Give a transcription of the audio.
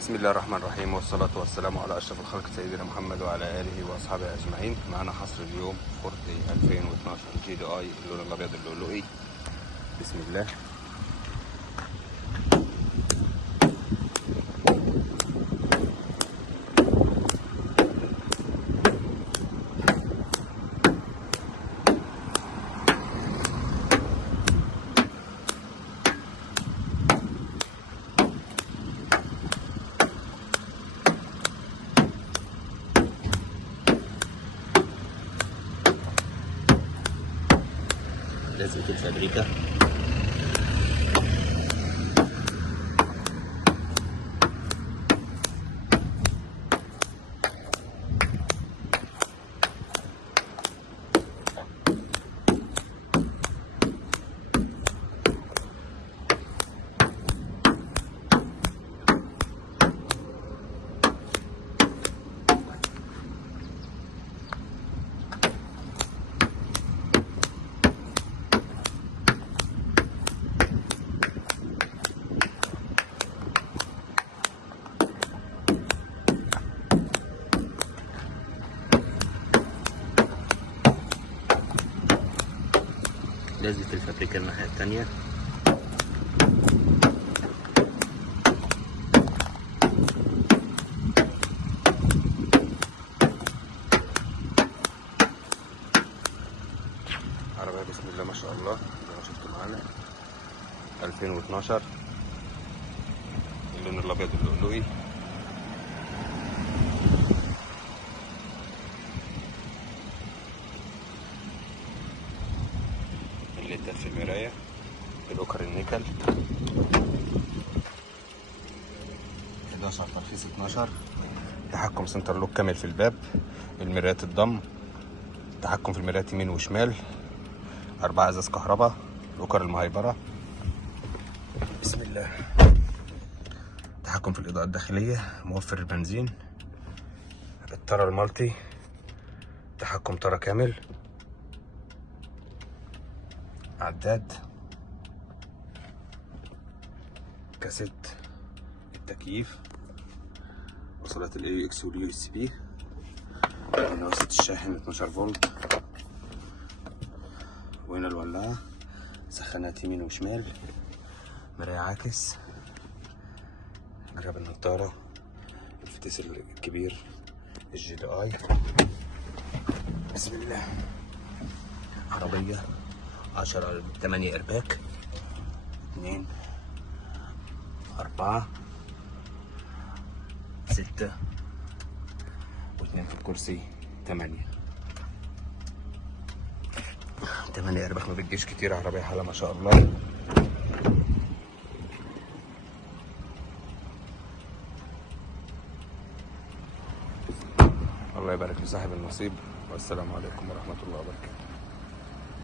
بسم الله الرحمن الرحيم، والصلاة والسلام على أشرف الخلق سيدنا محمد وعلى آله وأصحابه أجمعين. معنا حصر اليوم فورد 2012 جي دي آي اللون الأبيض اللؤلؤي. بسم الله. لازم الفابريكا. لازم الفابريكا الناحية التانية. عربية بسم الله ما شاء الله زي ما شفتوا معانا 2012 اللون الأبيض اللؤلؤي. الليدات في المراية، الأوكر النيكل 11 ترخيص 12، تحكم سنتر لوك كامل في الباب، المرايات الضم، تحكم في المرايات يمين وشمال، 4 ازاز كهرباء، الأوكر المهيبرة. بسم الله. تحكم في الإضاءة الداخلية، موفر البنزين، الطارة المالتي، تحكم طارة كامل، عداد، كاسيت التكييف، وصلات الاي اكس واليو اس بي، هنا وصلة الشاحن 12 فولت، وهنا الولاعة، سخانات يمين وشمال، مراية عاكس، مركب النضارة، الفتيس الكبير الجي دي اي. بسم الله. عربية 10/8 ارباك، 2 4 6 و2 في الكرسي 8 ارباك، ما بتجيش كتير. عربية حالة ما شاء الله. الله يبارك لصاحب النصيب، والسلام عليكم ورحمة الله وبركاته.